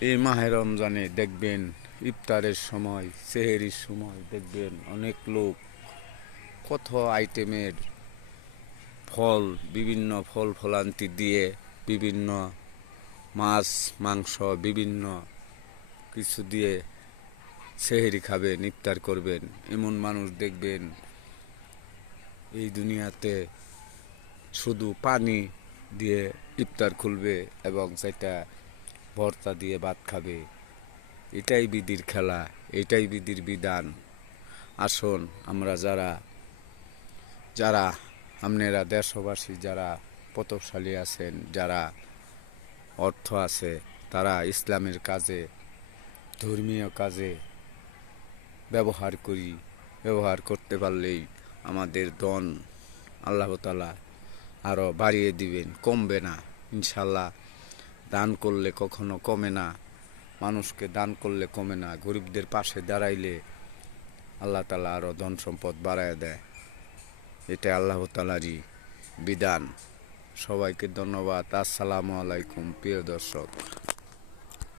এই মাহে রমজানে দেখবেন ইফতারের সময় সেহেরির সময় দেখবেন অনেক লোক কত আইটেমের ফল বিভিন্ন ফল ফলান্তি দিয়ে বিভিন্ন মাছ মাংস বিভিন্ন কিছু দিয়ে সেহেরি খাবেন ইফতার করবেন। এমন মানুষ দেখবেন এই দুনিয়াতে শুধু পানি দিয়ে ইফতার খুলবে এবং সেটা ভর্তা দিয়ে ভাত খাবে। এটাই বিধির খেলা, এটাই বিধির বিধান। আসুন আমরা যারা যারা আপনারা দেশবাসী যারা প্রতাপশালী আছেন, যারা অর্থ আছে, তারা ইসলামের কাজে ধর্মীয় কাজে ব্যবহার করতে পারলেই আমাদের ধন আল্লাহ তাআলা আরও বাড়িয়ে দিবেন, কমবে না ইনশাল্লাহ। দান করলে কখনো কমে না, মানুষকে দান করলে কমে না, গরিবদের পাশে দাঁড়াইলে আল্লাহ তাআলা আরও ধন সম্পদ বাড়ায় দেয়। এটা আল্লাহ তাআলারই বিধান। সবাইকে ধন্যবাদ। আসসালামু আলাইকুম প্রিয় দর্শক।